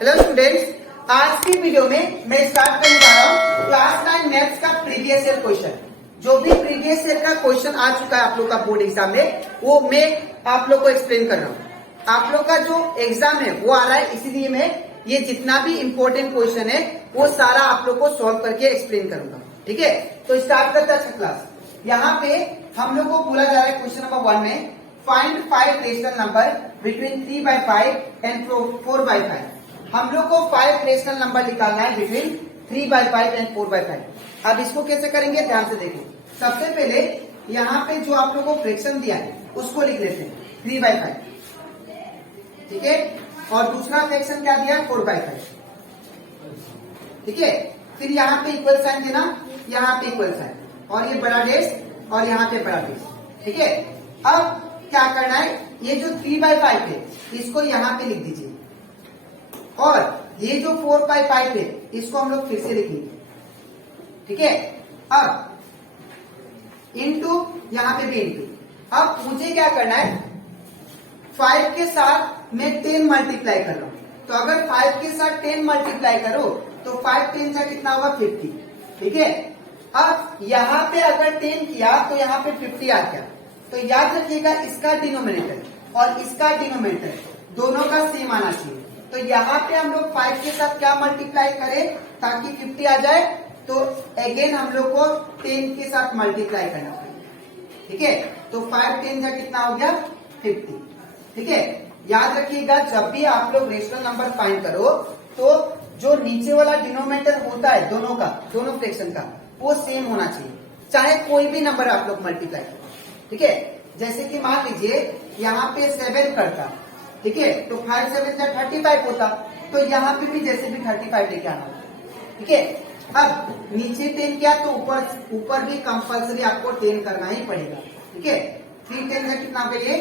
Hello students, आज की video में मैं स्टार्ट करने जा रहा हूँ क्लास 9 मैथ्स का प्रीवियस ईयर क्वेश्चन। जो भी प्रीवियस ईयर का क्वेश्चन आ चुका है आप लोग का बोर्ड एग्जाम में, वो मैं आप लोग को एक्सप्लेन कर रहा हूँ। आप लोग का जो एग्जाम है वो आ रहा है, इसीलिए मैं ये जितना भी इम्पोर्टेंट क्वेश्चन है वो सारा आप लोग को सॉल्व करके एक्सप्लेन करूंगा। ठीक है, तो स्टार्ट करते हैं क्लास। यहाँ पे हम लोग को बोला जा रहा है क्वेश्चन नंबर 1 में find 5 rational number between 3/5 and 4/5। हम लोग को 5 रेशनल नंबर निकालना है बिटवीन 3/5 एंड 4/5। अब इसको कैसे करेंगे, ध्यान से देखो। सबसे पहले यहाँ पे जो आप लोग को फ्रैक्शन दिया है उसको लिख लेते हैं 3/5, ठीक है। और दूसरा फ्रैक्शन क्या दिया है 4/5, ठीक है। फिर यहाँ पे इक्वल साइन देना, यहाँ पे इक्वल साइन, और ये बड़ा डेश और यहाँ पे बड़ा डेश, ठीक है। अब क्या करना है, ये जो 3/5 है इसको यहाँ पे लिख दीजिए, और ये जो 4/5 है इसको हम लोग फिर से लिखेंगे, ठीक है। अब इनटू, यहाँ पे भी इनटू। अब मुझे क्या करना है, 5 के साथ मैं 10 मल्टीप्लाई कर रहा हूं। तो अगर 5 के साथ 10 मल्टीप्लाई करो तो 5 10 का कितना होगा 50, ठीक है। अब यहाँ पे अगर 10 किया तो यहाँ पे 50 आ गया। तो याद रखिएगा इसका डिनोमिनेटर और इसका डिनोमिनेटर दोनों का सेम आना चाहिए। तो यहाँ पे हम लोग 5 के साथ क्या मल्टीप्लाई करें ताकि 50 आ जाए, तो अगेन हम लोग को 10 के साथ मल्टीप्लाई करना पड़ेगा, ठीक है। तो 5 10 का कितना हो गया 50, ठीक है। याद रखिएगा जब भी आप लोग रेशनल नंबर फाइंड करो तो जो नीचे वाला डिनोमिनेटर होता है दोनों का, दोनों फ्रैक्शन का, वो सेम होना चाहिए, चाहे कोई भी नंबर आप लोग मल्टीप्लाई करो, ठीक है। जैसे कि मान लीजिए यहाँ पे 7 करता, ठीक है, तो 5 7 का 35 होता, तो यहाँ पे भी जैसे भी 35 लेके आना होता, ठीक है। अब नीचे 10 किया तो ऊपर भी कंपल्सरी आपको 10 करना ही पड़ेगा, ठीक है। 3 10 का कितना हो गया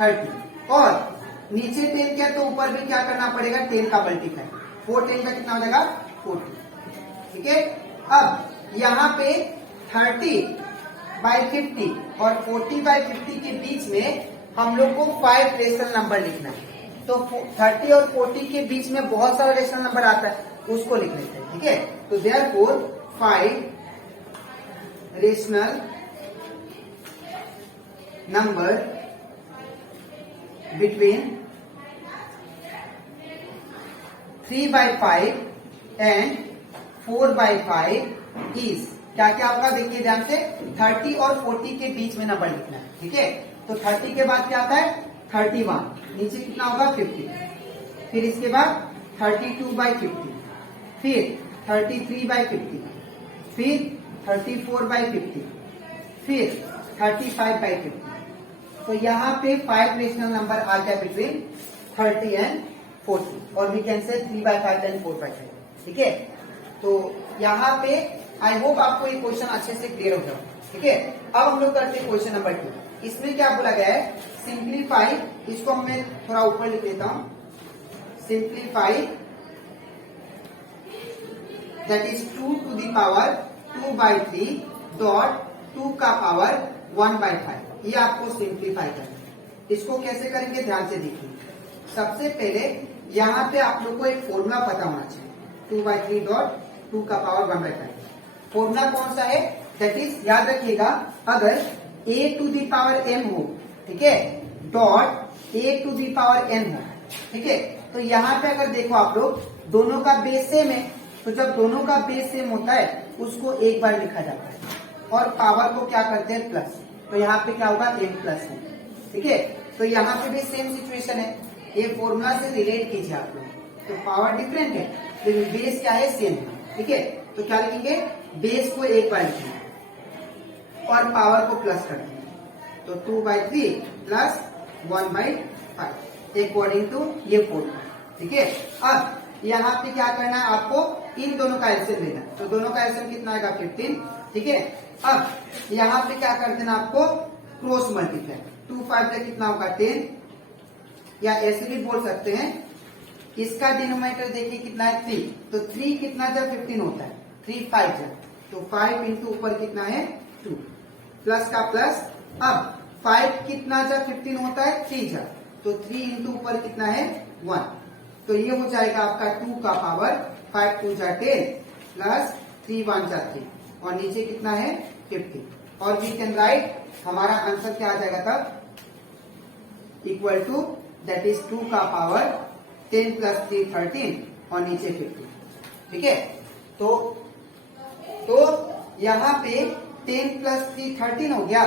30, और नीचे 10 किया तो ऊपर भी क्या करना पड़ेगा 10 का मल्टीप्लाई, 4 10 का कितना हो जाएगा 40, ठीक है। अब यहाँ पे 30/50 और 40/50 के बीच में हम लोग को 5 रेशनल नंबर लिखना है। तो 30 और 40 के बीच में बहुत सारा रेशनल नंबर आता है, उसको लिख लेते हैं, ठीक है। तो therefore 5 rational number between 3/5 and 4/5 is, क्या क्या होगा देखिए ध्यान से, 30 और 40 के बीच में नंबर लिखना है, ठीक है। तो 30 के बाद क्या आता है 31, नीचे कितना होगा 50, फिर इसके बाद 32/50, फिर 33/50, फिर 34/50, फिर 35/50। तो यहाँ पे 5 रेशनल नंबर आ गया बिटवीन 30 एंड 40, और वी कैन से 3/5 एंड 4/5, ठीक है। तो यहाँ पे आई होप आपको ये क्वेश्चन अच्छे से क्लियर हो गया, ठीक है। अब हम लोग करते हैं क्वेश्चन नंबर 2। इसमें क्या बोला गया है, सिंप्लीफाई, इसको मैं थोड़ा ऊपर लिख लेता हूं, simplify that is 2 to the power 2/3 dot 2 का पावर 1/5। ये आपको सिंप्लीफाई करना है। इसको कैसे करेंगे ध्यान से देखिए। सबसे पहले यहाँ पे आप लोग को एक फॉर्मूला पता होना चाहिए, 2/3 डॉट 2 का पावर 1/5। फॉर्मूला कौन सा है, दैट इज, याद रखिएगा, अगर a to the power m हो, ठीक है, dot a to the power n हो, ठीक है। तो यहाँ पे अगर देखो आप लोग, दोनों का बेस सेम है, तो जब दोनों का बेस सेम होता है उसको एक बार लिखा जाता है, और पावर को क्या करते हैं प्लस। तो यहाँ पे क्या होगा m+1, ठीक है। तो यहाँ पे भी सेम सिचुएशन है, ये फॉर्मूला से रिलेट कीजिए आप लोग। तो पावर डिफरेंट है लेकिन बेस क्या है सेम है, ठीक है। तो क्या लिखेंगे, बेस को एक बार लिखेंगे और पावर को प्लस कर देंगे, तो 2/3 प्लस 1/5 अकॉर्डिंग टू ये फॉर्मूला, ठीक है। अब यहाँ पे क्या करना है, आपको इन दोनों का एलसीएम लेना है। तो दोनों का एलसीएम कितना आएगा 15, ठीक है। अब यहाँ पे क्या कर देना, आपको क्रॉस मल्टीप्लाई, 2 5 का कितना होगा 10, या ऐसे भी बोल सकते हैं, इसका डिनोमिनेटर देखिए कितना है 3, तो 3 कितना जब 15 होता है, 3 5 जब, तो 5 इंटू ऊपर कितना है 2, प्लस का प्लस। अब 5 कितना जब 15 होता है 3 जब, तो 3 इंटू ऊपर कितना है 1, तो ये हो जाएगा आपका 2 का पावर 5 2 जा 10 प्लस 3 1 जा 3 और नीचे कितना है 50 और वी कैन राइट हमारा आंसर क्या आ जाएगा तब इक्वल टू दैट इज 2 का पावर 10 प्लस 3 13 और नीचे 50। ठीक है, तो यहाँ पे 10 प्लस 3 13 हो गया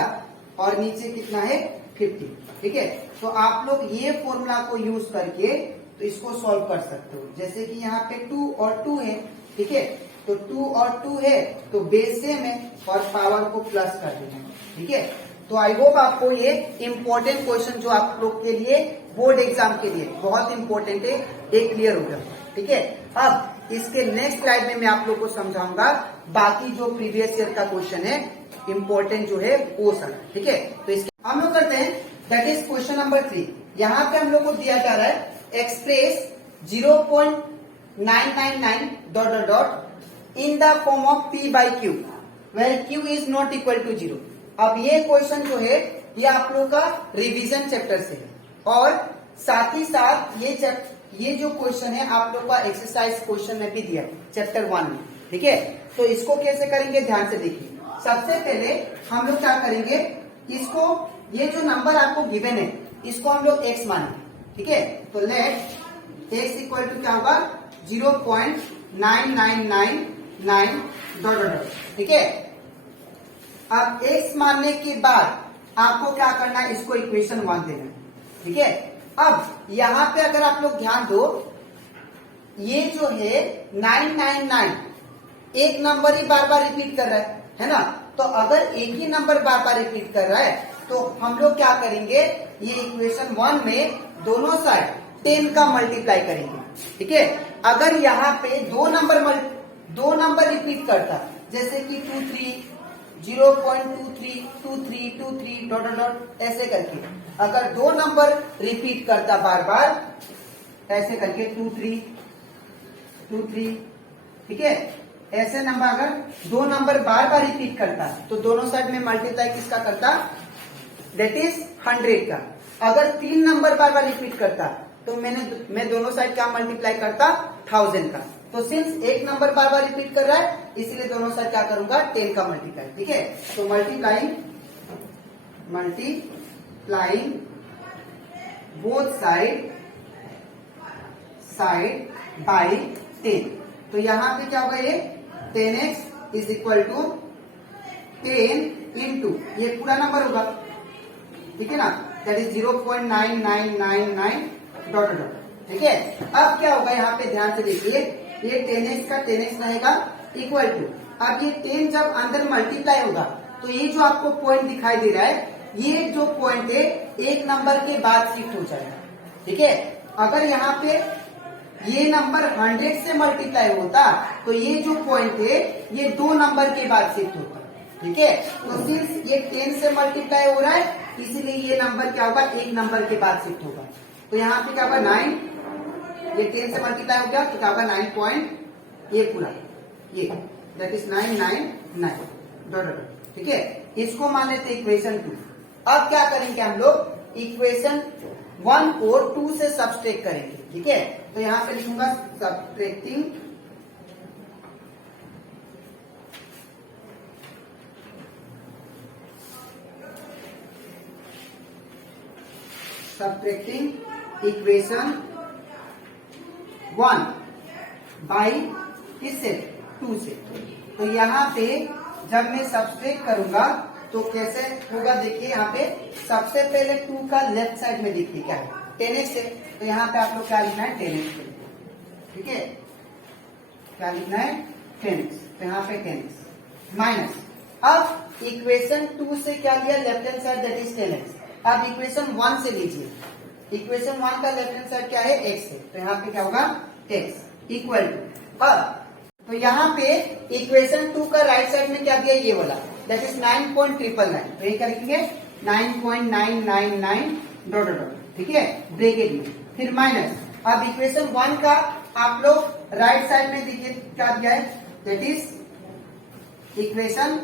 और नीचे कितना है 50। ठीक है, तो आप लोग ये फॉर्मूला को यूज करके तो इसको सॉल्व कर सकते हो। जैसे कि यहाँ पे 2 और 2 है, ठीक है, तो 2 और 2 है तो बेस सेम है और पावर को प्लस कर देना है। ठीक है, तो आई होप आपको ये इम्पोर्टेंट क्वेश्चन जो आप लोग के लिए बोर्ड एग्जाम के लिए बहुत इंपॉर्टेंट है ये क्लियर हो गया। ठीक है, अब इसके नेक्स्ट स्लाइड में मैं आप लोग को समझाऊंगा बाकी जो प्रीवियस ईयर का क्वेश्चन है इम्पोर्टेंट जो है वो सब। ठीक है, तो इसके हम लोग करते हैं दैट इज क्वेश्चन नंबर 3। यहाँ पे हम लोग को दिया जा रहा है express 0.999 dot dot dot in the form of P by Q where Q is not equal to 0। अब ये क्वेश्चन जो है ये आप लोग का रिवीजन चैप्टर से है और साथ ही साथ ये जो क्वेश्चन है आप लोग का एक्सरसाइज क्वेश्चन में भी दिया चैप्टर 1 में। ठीक है, तो इसको कैसे करेंगे ध्यान से देखिए। सबसे पहले हम लोग क्या करेंगे, इसको ये जो नंबर आपको गिवन है इसको हम लोग x मानेंगे। ठीक है, तो लेट x इक्वल टू क्या होगा 0.9999 डॉट डॉट। ठीक है, अब x मानने के बाद आपको क्या करना है, इसको इक्वेशन 1 देना है। ठीक है, अब यहाँ पे अगर आप लोग ध्यान दो ये जो है 999 एक नंबर ही बार बार रिपीट कर रहा है ना, तो अगर एक ही नंबर बार बार रिपीट कर रहा है तो हम लोग क्या करेंगे, ये इक्वेशन 1 में दोनों साइड 10 का मल्टीप्लाई करेंगे। ठीक है, अगर यहाँ पे दो नंबर रिपीट करता जैसे कि 23 0.23 23 23 डॉट डॉट ऐसे करके, अगर दो नंबर रिपीट करता बार बार ऐसे करके 23 23, ठीक है, ऐसे नंबर अगर दो नंबर बार बार रिपीट करता तो दोनों साइड में मल्टीप्लाई किसका करता, दैट इज 100 का। अगर 3 नंबर बार बार रिपीट करता तो मैं दोनों साइड क्या मल्टीप्लाई करता 1000 का। तो सिंस एक नंबर बार बार रिपीट कर रहा है इसलिए दोनों साइड क्या करूंगा 10 का मल्टीप्लाई। ठीक है, तो मल्टीप्लाइंग बोथ साइड बाय 10, तो यहाँ पे क्या होगा, ये 10x is equal to 10 into ये पूरा नंबर होगा। ठीक है ना, दैट इज 0.9999 डॉट डॉट। ठीक है, अब क्या होगा, यहाँ पे ध्यान से देखिए, ये 10x का 10x रहेगा इक्वल टू, अब ये 10 जब अंदर मल्टीप्लाई होगा तो ये जो आपको पॉइंट दिखाई दे रहा है ये जो पॉइंट है एक नंबर के बाद शिफ्ट हो जाएगा। ठीक है, अगर यहाँ पे ये नंबर 100 से मल्टीप्लाई होता तो ये जो पॉइंट है ये 2 नंबर के बाद शिफ्ट होता। ठीक है, तो सिंस ये 10 से मल्टीप्लाई हो रहा है इसलिए ये नंबर क्या होगा, एक नंबर के बाद शिफ्ट होगा। तो यहाँ पे क्या होगा 9, ये 10 से मल्टीप्लाई हो गया तो क्या होगा 9 पॉइंट ये पूरा ये दैट इज 999 डॉट डॉट। ठीक है, इसको मान लेते इक्वेशन 2। अब क्या करेंगे हम लोग, इक्वेशन 1 को 2 से सब्सट्रैक्ट करेंगे। ठीक है, तो यहाँ पे लिखूंगा सब्सट्रैक्टिंग इक्वेशन 1 बाई किससे 2 से। तो यहाँ पे जब मैं सब्सट्रैक्ट करूंगा तो कैसे होगा, देखिए यहाँ पे सबसे पहले 2 का लेफ्ट साइड में देखिए क्या है 10x है, तो यहाँ पे आप लोग क्या लिखना है 10x। ठीक है, क्या लिखना है 10x, तो यहाँ पे 10x माइनस, अब इक्वेशन 2 से क्या लिया left hand side that is 10x। अब इक्वेशन 1 से लीजिए, इक्वेशन 1 का लेफ्ट हैंड साइड क्या है x है, तो यहाँ पे क्या होगा x इक्वल टू, अब तो यहाँ पे इक्वेशन 2 का राइट साइड में क्या दिया ये वाला दैट इज 9.999, तो ये क्या लिखेंगे 9.999 डॉट डॉट। ठीक है, ब्रैकेट में फिर माइनस, अब इक्वेशन 1 का आप लोग राइट साइड में देखिए क्या दिया है दैट इज इक्वेशन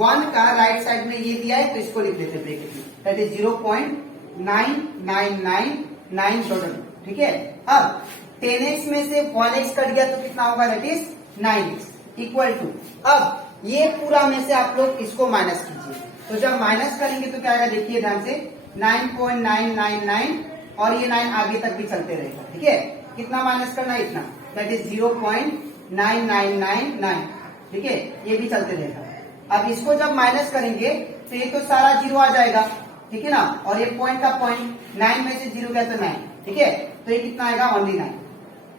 1 का राइट साइड में ये दिया है तो इसको लिख देते हैं ब्रैकेट में दैट इज 0.9999 डॉट डॉट। ठीक है, अब 10x में से 1x कट गया तो कितना होगा, that is 9x equal to, अब ये पूरा में से आप लोग इसको माइनस कीजिए, तो जब माइनस करेंगे तो क्या आएगा, देखिए ध्यान से 9.999 और ये 9 आगे तक भी चलते रहेगा, ठीक है। कितना माइनस करना है, इतना, दैट इज 0.9999, ठीक है, ये भी चलते रहेगा। अब इसको जब माइनस करेंगे तो ये तो सारा जीरो आ जाएगा, ठीक है ना, और ये पॉइंट का पॉइंट, 9 में से 0 गया तो 9, ठीक है, तो ये कितना आएगा, ओनली 9,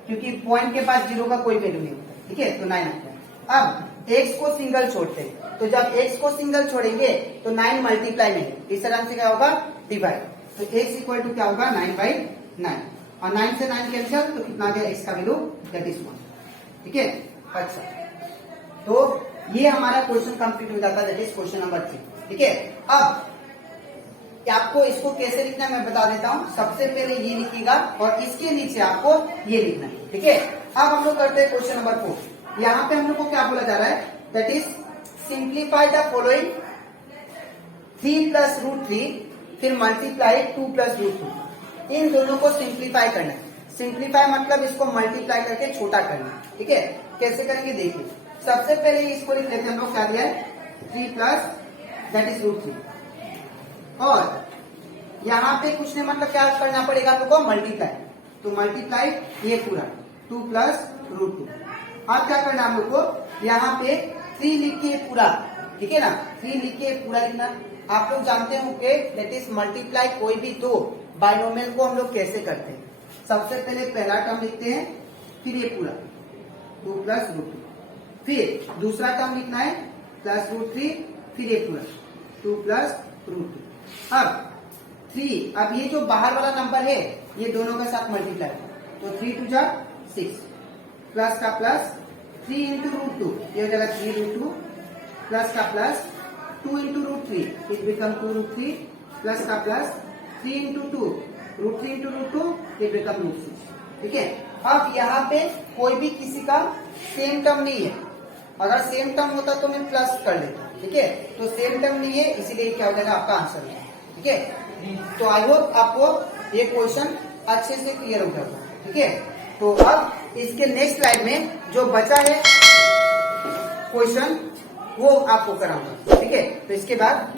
क्योंकि पॉइंट के पास जीरो का कोई वैल्यू नहीं होता, ठीक है, तो 9 आता है। अब x को सिंगल छोड़ते हैं, तो जब x को सिंगल छोड़ेंगे तो 9 मल्टीप्लाई नहीं, इस तरह से क्या होगा, डिवाइड, तो x इक्वल टू क्या होगा, 9/9, और 9 से 9 कैंसिल, तो कितना आ गया x का वैल्यू, दैट इज 1, ठीक है। अच्छा, तो ये हमारा क्वेश्चन कंप्लीट हो जाता है, दैट इज क्वेश्चन नंबर 3, ठीक है। अब आपको इसको कैसे लिखना है मैं बता देता हूं। सबसे पहले ये लिखिएगा और इसके नीचे आपको ये लिखना है, ठीक है। अब हम लोग करते हैं क्वेश्चन नंबर 4। यहाँ पे हम लोग को क्या बोला जा रहा है, that is simplify the following 3 + √3, फिर मल्टीप्लाई 2 + √2। इन दोनों को सिंप्लीफाई करना है। सिंप्लीफाई मतलब इसको मल्टीप्लाई करके छोटा करना, ठीक है। कैसे करेंगे देखिए, सबसे पहले इसको लिख लेते हैं हम लोग, क्या दिया है, 3 + दैट इज √3, और यहाँ पे कुछ नहीं, मतलब क्या करना पड़ेगा हम लोग को, मल्टीप्लाई, तो मल्टीप्लाई ये पूरा 2 + √2। अब क्या करना हम लोग को, यहाँ पे 3 लिख के पूरा, ठीक है ना, 3 लिख के पूरा लिखना। आप लोग जानते होंगे दैट इज मल्टीप्लाई कोई भी दो बाइनोमियल को हम लोग कैसे करते हैं। सबसे पहले पहला टर्म लिखते हैं, फिर ये पूरा 2 + √2, फिर दूसरा टर्म लिखना है +√3, फिर ये पूरा 2 + √2। अब 3, अब ये जो बाहर वाला नंबर है ये दोनों के साथ मल्टीप्लाई, तो 3 × 2 = 6, प्लस का प्लस 3 × √2, ये हो जाएगा 3√2, प्लस का प्लस 2 × √3, इट बिकम 2√3, प्लस का प्लस 3 × 2, √3 × √2, इट बिकम √6, ठीक है। अब यहाँ पे कोई भी किसी का सेम टर्म नहीं है, अगर सेम टर्म होता तो मैं प्लस कर लेता, ठीक है, तो सेम टर्म नहीं है, इसीलिए क्या हो जाएगा आपका आंसर, ठीक है। तो आई होप आपको ये क्वेश्चन अच्छे से क्लियर हो गया, ठीक है। तो अब इसके नेक्स्ट स्लाइड में जो बचा है क्वेश्चन वो आपको कराऊंगा, ठीक है। तो इसके बाद